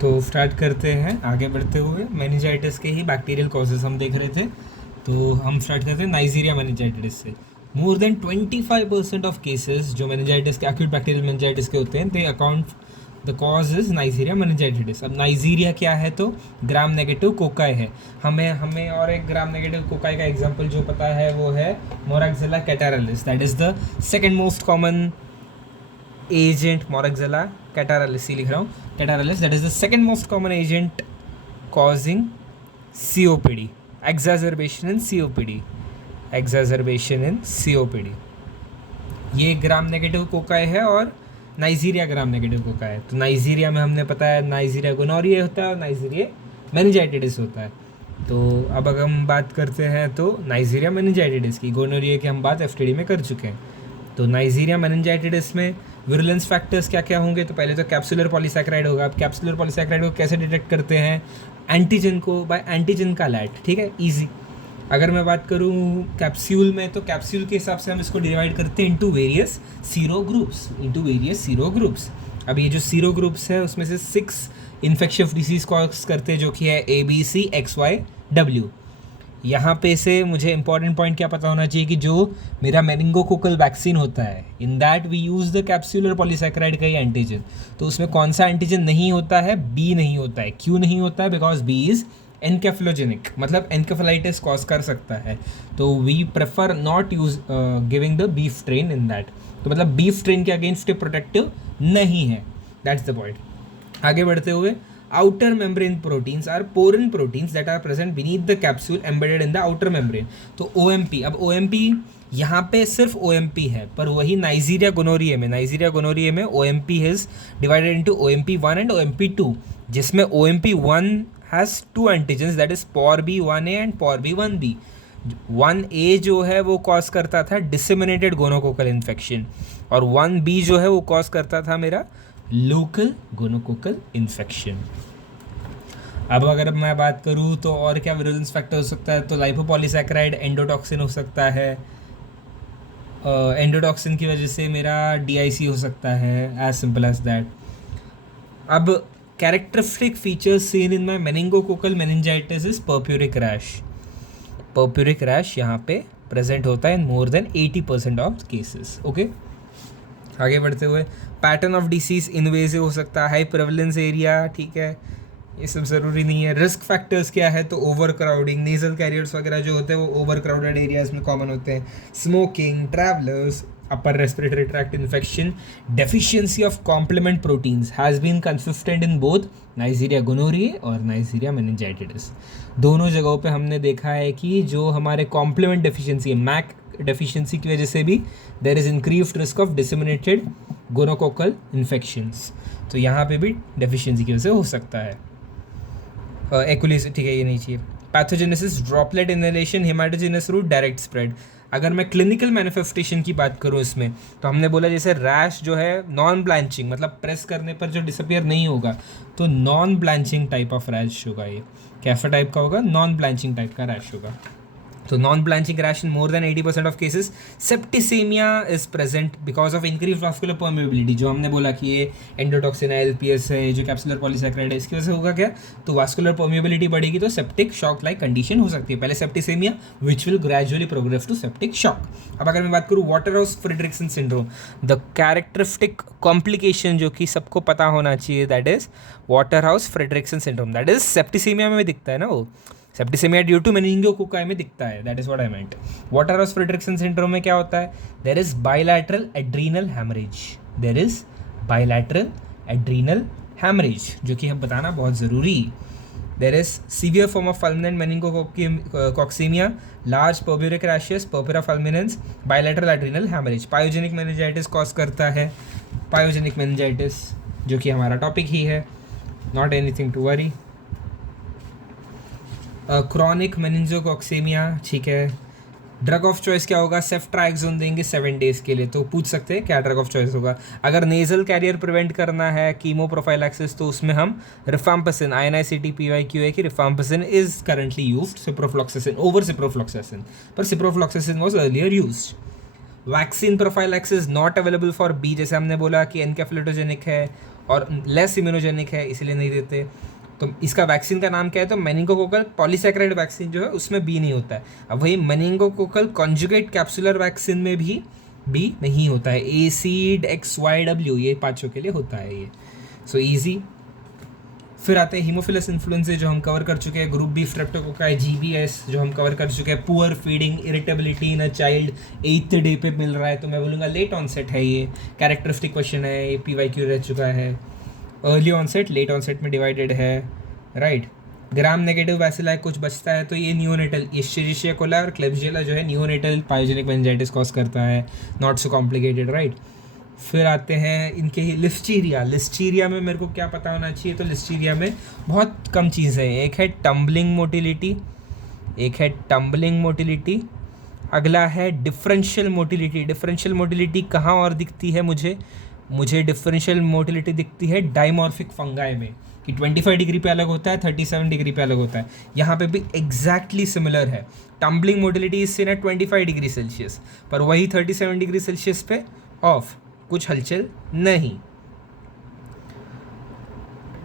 तो स्टार्ट करते हैं आगे बढ़ते हुए। मेनिंजाइटिस के ही बैक्टीरियल कॉजेज हम देख रहे थे, तो हम स्टार्ट करते हैं नाइजीरिया मेनिंजाइटिस से। मोर देन 25% ऑफ केसेस जो मेनिंजाइटिस के एक्यूट बैक्टीरियल मेनिंजाइटिस के होते हैं, they account the cause is Neisseria meningitis. अब नाइजीरिया क्या है, तो ग्राम नेगेटिव कोकाई है। हमें हमें और एक ग्राम नेगेटिव कोकाई का एग्जाम्पल जो पता है वो है Moraxella catarrhalis. That is the second most common agent Moraxella catarrhalis, लिख रहा हूँ catarrhalis, that is the second most common agent causing COPD, exacerbation in COPD, exacerbation in COPD। ये ग्राम नेगेटिव कोकाई है और नाइजीरिया ग्राम नेगेटिव कोकाई है। तो Nigeria में हमने पता है नाइजीरिया गोनोरिया होता है और नाइजीरिया मेनिंजाइटिस होता है। तो अब अगर हम बात करते हैं तो नाइजीरिया मेनिंजाइटिस की, गोनोरिया की हम बात एफटीडी में कर चुके हैं। तो नाइजीरिया मेनिंजाइटिस में विरुलेंस फैक्टर्स क्या क्या होंगे, तो पहले तो कैप्सुलर पॉलीसैकेराइड होगा। अब कैप्सुलर पॉलीसैकेराइड को कैसे डिटेक्ट करते हैं, एंटीजन को बाय एंटीजन का लैट, ठीक है, इजी। अगर मैं बात करूँ कैप्सूल में, तो कैप्सूल के हिसाब से हम इसको डिवाइड करते हैं इनटू वेरियस सीरो ग्रुप्स। अब ये जो सीरो ग्रुप्स है उसमें से 6 इन्फेक्शियस डिसीज कॉज करते हैं, जो कि है ABCXYW। यहाँ पे से मुझे इंपॉर्टेंट पॉइंट क्या पता होना चाहिए कि जो मेरा मेनिंगोकोकल वैक्सीन होता है, in that we use the capsular polysaccharide का ही एंटीजन। तो उसमें कौन सा एंटीजन नहीं होता है, बी नहीं होता है। क्यों नहीं होता है, बिकॉज बी इज़ एनकेफेलोजेनिक, मतलब एनकेफेलाइटिस कॉज कर सकता है। तो we prefer not use giving the beef strain in that. तो मतलब बीफ स्ट्रेन के अगेंस्ट प्रोटेक्टिव नहीं है, दैट्स द पॉइंट। आगे बढ़ते हुए, outer membrane proteins are porine proteins that are present beneath the capsule embedded in the outer membrane। तो OMP, अब OMP यहाँ पे सिर्फ OMP है, पर वही नाइजीरिया गोनोरिया में OMP is divided into OMP1 and OMP2, जिसमें OMP1 has 2 antigens, that is PORB1A and PORB1B। 1A जो है वो कॉज करता था डिसेमिनेटेड गोनोकोकल इन्फेक्शन, और 1B जो है वो कॉज करता था मेरा लोकल गोनोकोकल इन्फेक्शन। अब अगर मैं बात करूँ तो और क्या विरुलेंस फैक्टर हो सकता है, तो लाइपोपॉलीसैकेराइड एंडोटॉक्सिन हो सकता है। एंडोटॉक्सिन की वजह से मेरा DIC हो सकता है, एज सिंपल एज दैट। अब characteristic features seen in my meningococcal meningitis is purpuric rash यहाँ पे प्रेजेंट होता है in more than 80% of cases. Okay, आगे बढ़ते हुए, पैटर्न ऑफ डिसीज इन्वेजिव हो सकता है, हाई प्रेवलेंस एरिया, ठीक है, ये सब ज़रूरी नहीं है। रिस्क फैक्टर्स क्या है, तो ओवर क्राउडिंग, नेजल कैरियर्स वगैरह जो होते हैं वो ओवर क्राउडेड एरियाज में कॉमन होते हैं। Smoking, travellers, upper respiratory tract infection, deficiency of complement proteins has been consistent in both Neisseria gonorrhoea और नाइजीरिया मेनिंजाइटिस। दोनों जगहों पे हमने देखा है कि जो हमारे कॉम्प्लीमेंट डेफिशिएंसी है, मैक डेफिशिएंसी की वजह से भी there is increased risk of disseminated gonococcal infections. तो यहाँ पे भी डेफिशिएंसी की वजह से हो सकता है। एक्युलिस, ठीक है, ये नहीं चाहिए। Pathogenesis, droplet inhalation, haematogenous route, direct spread. अगर मैं क्लिनिकल मैनिफेस्टेशन की बात करूँ इसमें, तो हमने बोला जैसे रैश जो है नॉन ब्लैंचिंग, मतलब प्रेस करने पर जो डिसअपियर नहीं होगा, तो non blanching type of rash होगा। ये कैफा टाइप का होगा, नॉन ब्लैंचिंग टाइप का रैश होगा। तो non blanching rash in more than 80% of cases. Septicaemia is present because of increase vascular permeability, जो हमने बोला कि ये एंडोटॉक्सिन है, LPS है, जो कैप्सुलर पॉलीसैकेराइड है, इसकी वजह से होगा क्या, तो वास्कुलर परमेबिलिटी बढ़ेगी तो सेप्टिक शॉक लाइक कंडीशन हो सकती है। पहले septicaemia which will gradually progress to septic shock. अब अगर मैं बात करूँ Waterhouse Friderichsen syndrome, the characteristic complication जो कि सबको पता होना चाहिए, that is Waterhouse Friderichsen syndrome. That is septicaemia में दिखता है ना, वो सेप्टिसेमिया ड्यू टू मेनिंगोकोकाई में दिखता है, that is what I meant. Waterhouse Friderichsen syndrome में क्या होता है, there is bilateral adrenal haemorrhage, जो कि हम बताना बहुत ज़रूरी। There is severe form of fulminant meningococcaemia, large purpuric rashes, purpura fulminans, bilateral adrenal haemorrhage. Pyogenic meningitis cause करता है, पायोजेनिक मेनिंजाइटिस जो कि हमारा टॉपिक ही है, not anything to worry. Chronic meningococcaemia, ठीक है, ड्रग ऑफ चॉइस क्या होगा, सेफ्ट्राइक्सोन देंगे 7 डेज़ के लिए। तो पूछ सकते हैं क्या ड्रग ऑफ चॉइस होगा। अगर नेजल कैरियर प्रिवेंट करना है, कीमो प्रोफाइलैक्सिस, तो उसमें हम रिफाम्पिसिन, INICT-PYQA की rifampicin is currently used ciprofloxacin over ciprofloxacin, पर ciprofloxacin was earlier used. Vaccine prophylaxis not available for B, जैसे हमने बोला कि एनकेफेलोटोजेनिक है, और लेस इम्यूनोजेनिक है, इसलिए नहीं देते। तो इसका वैक्सीन का नाम क्या है, तो मेनिंगोकोकल पॉलीसैकेराइड वैक्सीन जो है उसमें बी नहीं होता है। अब वही मेनिंगोकोकल कॉन्जुगेट कैप्सुलर वैक्सीन में भी बी नहीं होता है। एसिड XYW ये पाँचों के लिए होता है ये। So easy. फिर आते हैं हीमोफिलस इन्फ्लुएंजा जो हम कवर कर चुके हैं, ग्रुप बी स्ट्रेप्टोकोकाई GBS जो हम कवर कर चुके हैं, poor feeding irritability in a child 8th day पे मिल रहा है, तो मैं बोलूँगा लेट ऑनसेट है ये। कैरेक्टरिस्टिक क्वेश्चन है, ये PYQ रह चुका है। अर्ली ऑनसेट लेट ऑनसेट में डिवाइडेड है, राइट। ग्राम नेगेटिव बैसिलाई कुछ बचता है, तो ये नियोनेटल एस्चेरिशिया कोलाई और क्लेब्सियला जो है नियोनेटल पायोजेनिक मेनिंजाइटिस कॉज करता है, नॉट सो कॉम्प्लिकेटेड, राइट। फिर आते हैं इनके ही लिस्टीरिया। लिस्टीरिया में मेरे को क्या पता होना चाहिए, तो लिस्टीरिया में बहुत कम चीज़ें हैं। एक है टम्बलिंग मोटिलिटी, अगला है डिफरेंशियल मोटिलिटी। डिफरेंशियल मोटिलिटी कहाँ और दिखती है मुझे डिफरेंशियल मोटिलिटी दिखती है डाइमॉर्फिक फंगाई में, कि 25 डिग्री पे अलग होता है, 37 डिग्री पे अलग होता है। यहाँ पे भी एग्जैक्टली सिमिलर है। Tumbling motility is seen at 25 degree Celsius, पर वही 37 डिग्री सेल्सियस पे ऑफ, कुछ हलचल नहीं।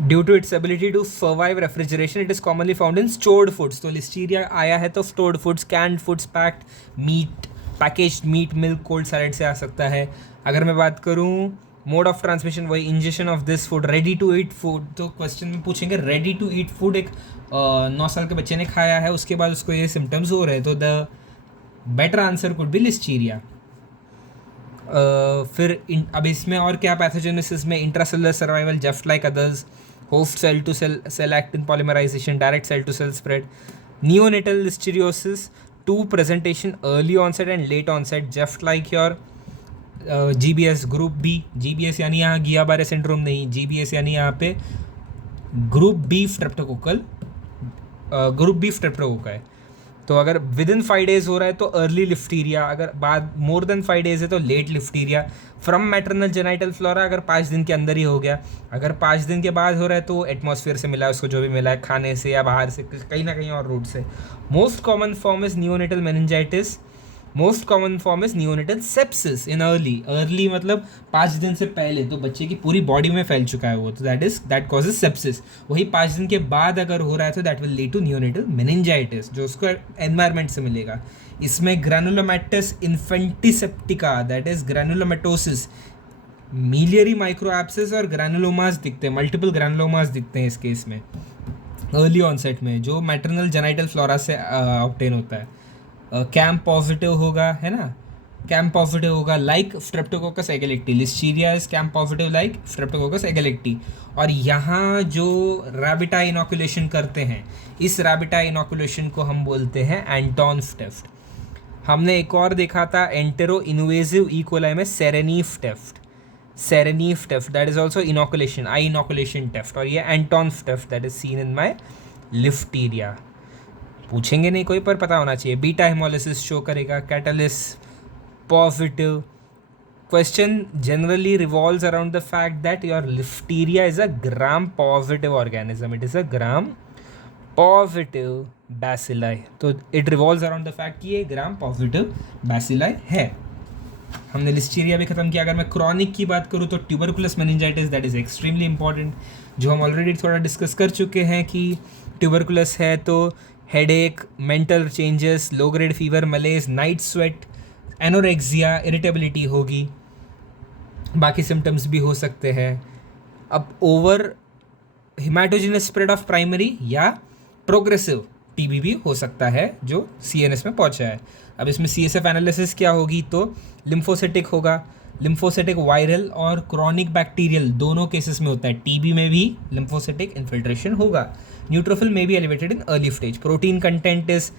Due to its ability to survive refrigeration it is commonly found in stored foods. तो लिस्टीरिया आया है तो stored foods, canned foods, packed meat, packaged meat, milk, cold salad से आ सकता है। अगर मैं बात करूँ मोड ऑफ ट्रांसमिशन, वही injection of this food, ready to eat food. तो क्वेश्चन में पूछेंगे रेडी टू ईट फूड, एक 9 साल के बच्चे ने खाया है, उसके बाद उसको ये सिम्टम्स हो रहे हैं, तो the better answer could be Listeria. फिर अब इसमें और क्या पैथोजेनेसिस में, intracellular survival just like others, host cell to cell actin polymerisation, direct cell to cell spread, neonatal listeriosis, two presentation early onset and late onset just like your GBS group B. GBS यानी यहाँ गियाबारे syndrome नहीं, GBS यानी यहाँ पे group B streptococcal, group B streptococci. तो अगर with in 5 days हो रहा है तो अर्ली लिफ्टीरिया, अगर बाद मोर देन 5 डेज है तो late listeria. From maternal genital flora अगर 5 दिन के अंदर ही हो गया, अगर 5 दिन के बाद हो रहा है तो एटमॉस्फेयर से मिला है उसको, जो भी मिला है खाने से या बाहर से, कहीं ना कहीं और रूट से। Most common form is neonatal meningitis, most common form is neonatal sepsis in early मतलब 5 दिन से पहले, तो बच्चे की पूरी बॉडी में फैल चुका है वो, तो दैट कॉजेज सेप्सिस। वही 5 दिन के बाद अगर हो रहा है तो that will lead to neonatal meningitis, जो उसको एनवायरमेंट से मिलेगा। इसमें granulomatous infantiseptica, that is granulomatosis, miliary micro abscess और ग्रैनुलोमास दिखते हैं, मल्टीपल ग्रैनुलोमास दिखते हैं इस केस में अर्ली ऑनसेट में, जो मैटरनल जेनाइटल फ्लोरा से ऑब्टेन होता है। कैम्प पॉजिटिव होगा, है ना, कैम्प पॉजिटिव होगा like streptococcus agalactiae. Listeria is CAMP positive like streptococcus agalactiae. और यहाँ जो रैबिटा इनोकुलेशन करते हैं, इस रैबिटा इनोकुलेशन को हम बोलते हैं एंटॉन्स टेस्ट। हमने एक और देखा था एंटेरो इन्वेजिव ई कोलाई में Sereny test, that is also inoculation, eye inoculation test. और ये Anton's test that is seen in my listeria. पूछेंगे नहीं कोई, पर पता होना चाहिए। बीटा हेमोलिसिस शो करेगा, catalase positive. Question generally revolves around the fact that your listeria is a gram positive organism, it is a gram positive bacilli. तो it revolves around the fact कि ये ग्राम पॉजिटिव बैसिलाई है। हमने Listeria भी खत्म किया। अगर मैं क्रॉनिक की बात करूँ तो tuberculous meningitis, that is extremely important, जो हम ऑलरेडी थोड़ा डिस्कस कर चुके हैं कि ट्यूबरकुलस है तो headache, mental changes, low grade fever, malaise, night sweat, anorexia, irritability होगी, बाकी सिम्टम्स भी हो सकते हैं। अब over haematogenous spread of primary या प्रोग्रेसिव टीबी भी हो सकता है जो CNS में पहुंचा है। अब इसमें CSF एनालिसिस क्या होगी, तो लिम्फोसिटिक होगा। लिम्फोसिटिक वायरल और क्रॉनिक बैक्टीरियल दोनों केसेस में होता है। टीबी में भी लिम्फोसिटिक इन्फिल्ट्रेशन होगा। Neutrophil may be elevated in early stage. Protein content is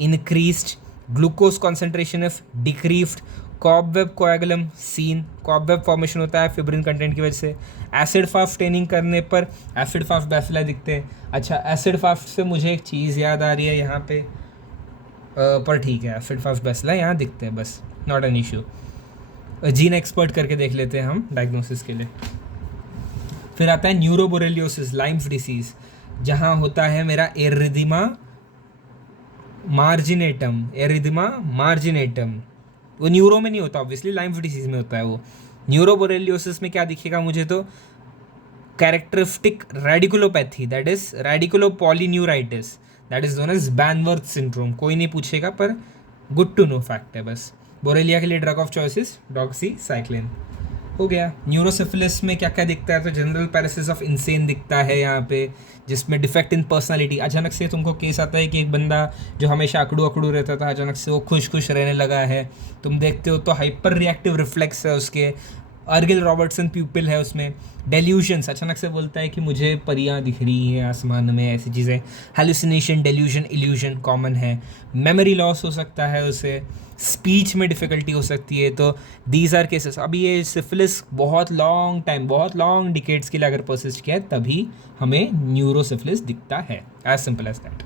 increased. Glucose concentration is decreased. Cobweb coagulum seen. Cobweb formation होता है फिब्रिन कंटेंट की वजह से। एसिड फास्ट स्टेनिंग करने पर एसिड फास्ट बैसिलाई दिखते हैं। अच्छा, एसिड फास्ट से मुझे एक चीज़ याद आ रही है यहाँ पे, पर ठीक है, एसिड फास्ट बैसिलाई यहाँ दिखते हैं, बस not an issue. Gene expert करके देख लेते हैं हम डायग्नोसिस के लिए। फिर आता है न्यूरोबोरेलियोसिस, लाइम्स डिसीज़, जहाँ होता है मेरा एरिथमा मार्जिनेटम। वो न्यूरो में नहीं होता ऑब्वियसली, लाइम्स डिसीज में होता है वो। न्यूरोबोरेलियोसिस में क्या दिखेगा मुझे, तो characteristic radiculopathy, that is radiculopolyneuritis, that is known as Banworth syndrome. कोई नहीं पूछेगा पर गुड टू नो फैक्ट है बस. बोरेलिया के लिए ड्रग ऑफ चॉइसेस डॉक्सीसाइक्लिन. हो गया. न्यूरोसिफिलिस में क्या क्या दिखता है? तो जनरल पैरालिसिस ऑफ इंसेन दिखता है यहाँ पे, जिसमें डिफेक्ट इन पर्सनालिटी. अचानक से तुमको केस आता है कि एक बंदा जो हमेशा अकड़ू अकड़ू रहता था, अचानक से वो खुश खुश रहने लगा है. तुम देखते हो तो हाइपर रिएक्टिव रिफ्लेक्स है उसके. अर्गिल रॉबर्टसन प्यूपिल है उसमें. डेल्यूशंस, अचानक से बोलता है कि मुझे परियां दिख रही हैं आसमान में, ऐसी चीज़ें. हेलुसिनेशन, डेल्यूशन, इल्यूजन कॉमन है. मेमोरी लॉस हो सकता है उसे. स्पीच में डिफ़िकल्टी हो सकती है. तो दीज आर केसेस. अभी ये सिफिलिस बहुत लॉन्ग टाइम, बहुत लॉन्ग डिकेड्स के लिए अगर परसिस्ट किया है तभी हमें न्यूरोसिफिलिस दिखता है. As simple as that.